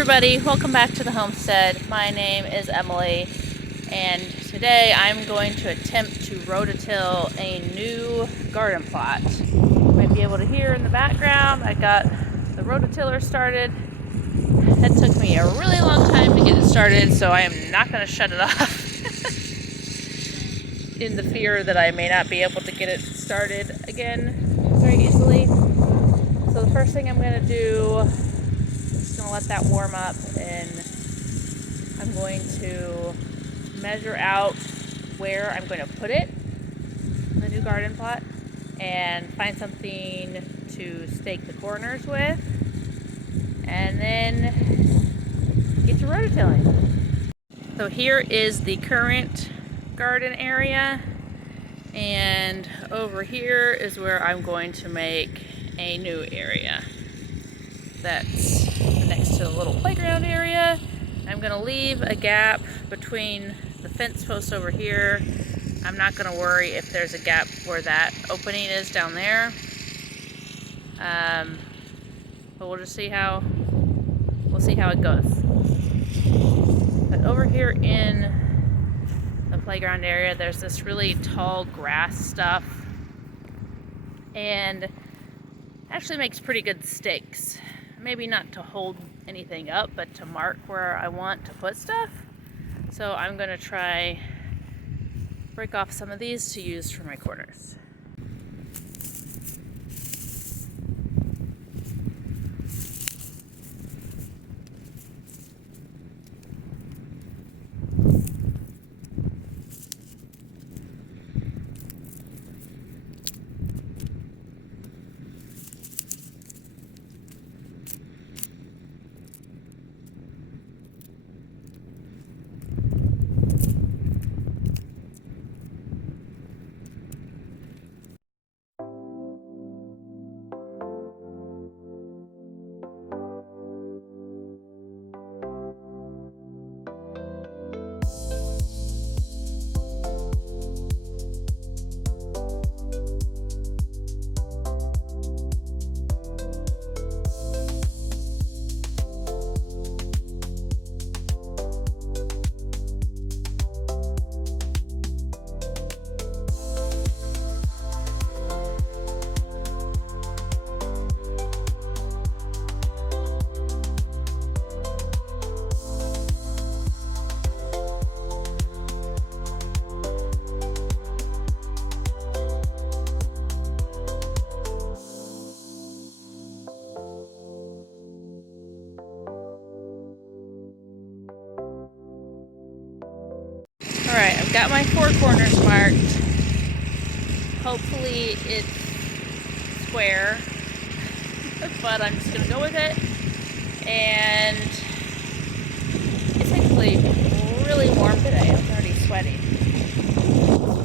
everybody, welcome back to the homestead. My name is Emily, and today I'm going to attempt to rototill a new garden plot. You might be able to hear in the background I got the rototiller started. It took me a really long time to get it started, so I am not going to shut it off in the fear that I may not be able to get it started again very easily. So the first thing I'm going to do, let that warm up, and I'm going to measure out where I'm going to put it in the new garden plot and find something to stake the corners with, and then get to rototilling. So here is the current garden area, and over here is where I'm going to make a new area that's next to the little playground area. I'm going to leave a gap between the fence posts over here. I'm not going to worry if there's a gap where that opening is down there. But we'll just see how it goes. But over here in the playground area, there's this really tall grass stuff, and actually makes pretty good stakes. Maybe not to hold anything up, but to mark where I want to put stuff. So I'm going to try break off some of these to use for my corners. Alright, I've got my 4 corners marked. Hopefully it's square, but I'm just going to go with it. And it's actually really warm today. I'm already sweating.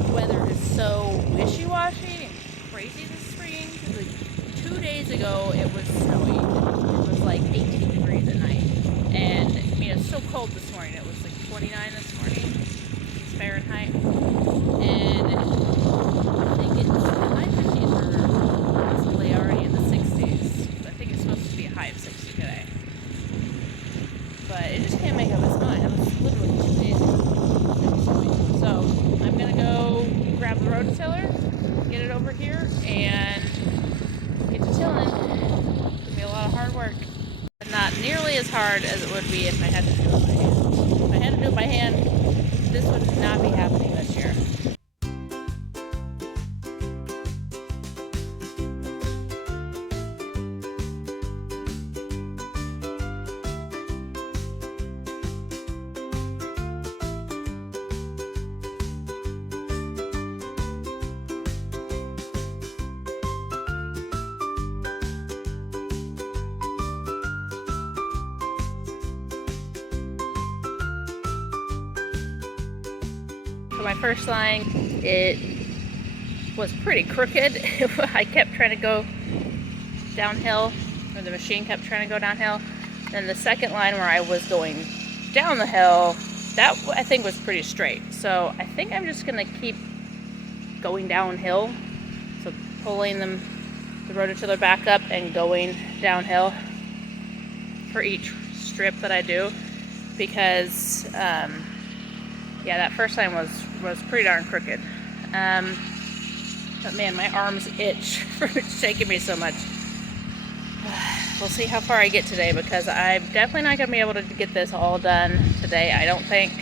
The weather is so wishy-washy and crazy this spring. Like 2 days ago it was snowy. It was like 18 degrees at night. And I mean, it's so cold this morning. It was like 29 this morning. Fahrenheit, and I think the high 50s are possibly already in the 60s. I think it's supposed to be a high of 60 today, but it just can't make up its mind. It was literally 2 days ago. So I'm gonna go grab the rototiller, get it over here, and get to tilling. It's gonna be a lot of hard work, but not nearly as hard as it would be if I had to do it by hand. If I had to do it by hand, this would not be happening this year. For my first line, it was pretty crooked. I kept trying to go downhill, or the machine kept trying to go downhill. Then the second line where I was going down the hill, that I think was pretty straight. So I think I'm just gonna keep going downhill. So pulling the rototiller back up and going downhill for each strip that I do, because yeah, that first time was pretty darn crooked. But man, my arms itch for shaking me so much. We'll see how far I get today, because I'm definitely not going to be able to get this all done today. I don't think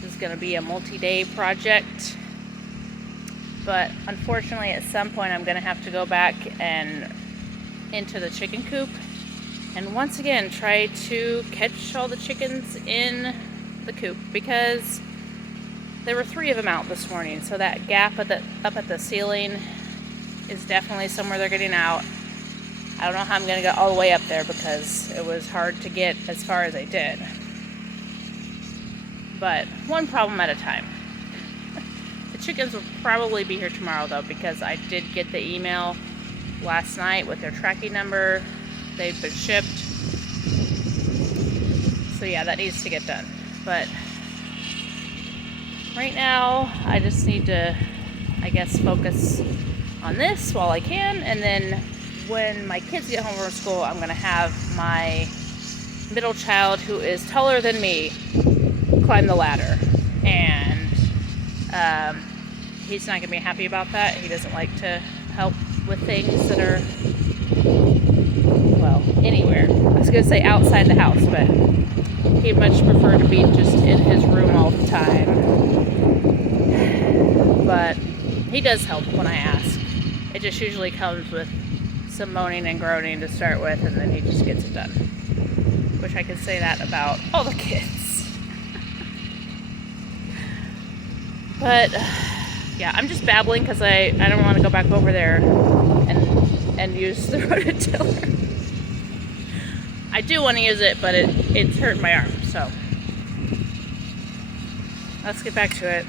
this is going to be a multi-day project. But unfortunately, at some point, I'm going to have to go back and into the chicken coop and once again try to catch all the chickens in the coop, because there were 3 of them out this morning. So that gap up at the ceiling is definitely somewhere they're getting out. I don't know how I'm going to get all the way up there, because it was hard to get as far as I did. But one problem at a time. The chickens will probably be here tomorrow though, because I did get the email last night with their tracking number. They've been shipped. So yeah, that needs to get done. But right now, I just need to, I guess, focus on this while I can. And then when my kids get home from school, I'm going to have my middle child, who is taller than me, climb the ladder. And he's not going to be happy about that. He doesn't like to help with things that are, well, anywhere. I was going to say outside the house, but he'd much prefer to be just in his room all the time. But he does help when I ask. It just usually comes with some moaning and groaning to start with, and then he just gets it done. Wish I could say that about all the kids. But yeah, I'm just babbling because I don't want to go back over there and use the rototiller. I do want to use it, but it's hurting my arm, so let's get back to it.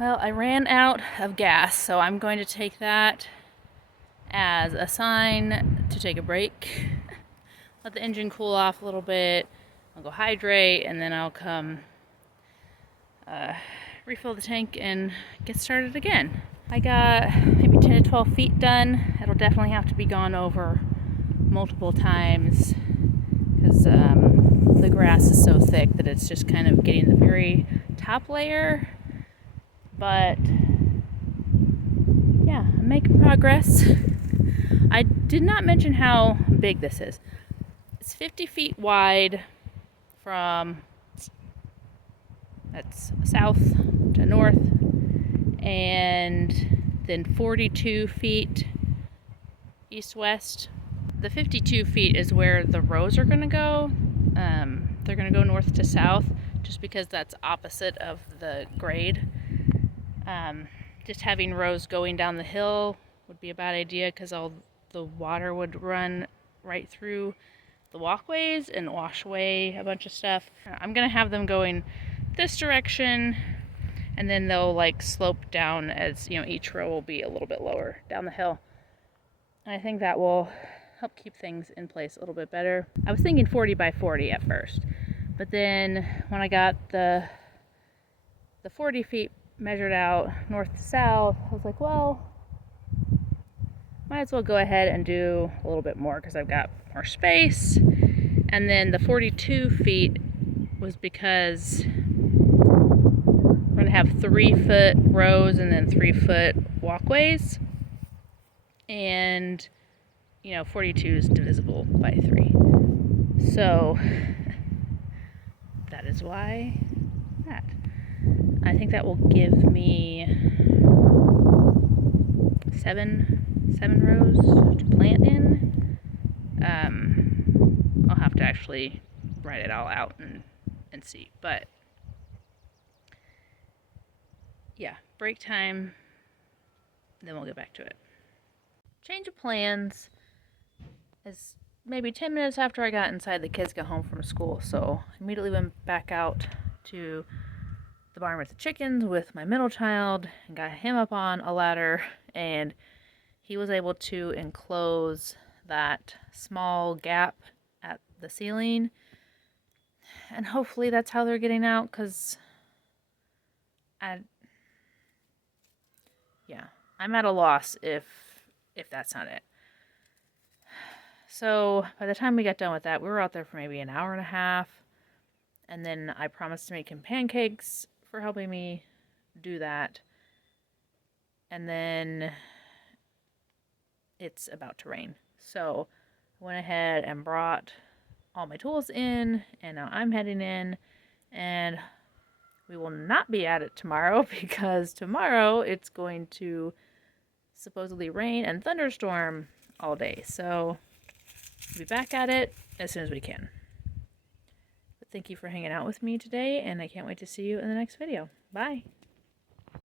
Well, I ran out of gas, so I'm going to take that as a sign to take a break. Let the engine cool off a little bit. I'll go hydrate, and then I'll come refill the tank and get started again. I got maybe 10 to 12 feet done. It'll definitely have to be gone over multiple times, because the grass is so thick that it's just kind of getting the very top layer. But yeah, I'm making progress. I did not mention how big this is. It's 50 feet wide from, that's south to north, and then 42 feet east-west. The 52 feet is where the rows are going to go. They're going to go north to south, just because that's opposite of the grade. Just having rows going down the hill would be a bad idea, because all the water would run right through the walkways and wash away a bunch of stuff. I'm gonna have them going this direction, and then they'll like slope down as, you know, each row will be a little bit lower down the hill. And I think that will help keep things in place a little bit better. I was thinking 40 by 40 at first, but then when I got the 40 feet measured out north to south, I was like, well, might as well go ahead and do a little bit more because I've got more space. And then the 42 feet was because we're going to have 3-foot rows and then 3-foot walkways. And, 42 is divisible by 3. So that is why that. I think that will give me 7 rows to plant in. I'll have to actually write it all out and see. But yeah, break time, then we'll get back to it. Change of plans is maybe 10 minutes after I got inside, the kids got home from school, so I immediately went back out to the barn with the chickens with my middle child and got him up on a ladder, and he was able to enclose that small gap at the ceiling, and hopefully that's how they're getting out, because I'm at a loss if that's not it. So by the time we got done with that, we were out there for maybe an hour and a half, and then I promised to make him pancakes for helping me do that, and then it's about to rain. So I went ahead and brought all my tools in, and now I'm heading in, and we will not be at it tomorrow because tomorrow it's going to supposedly rain and thunderstorm all day. So we'll be back at it as soon as we can. But thank you for hanging out with me today, and I can't wait to see you in the next video. Bye.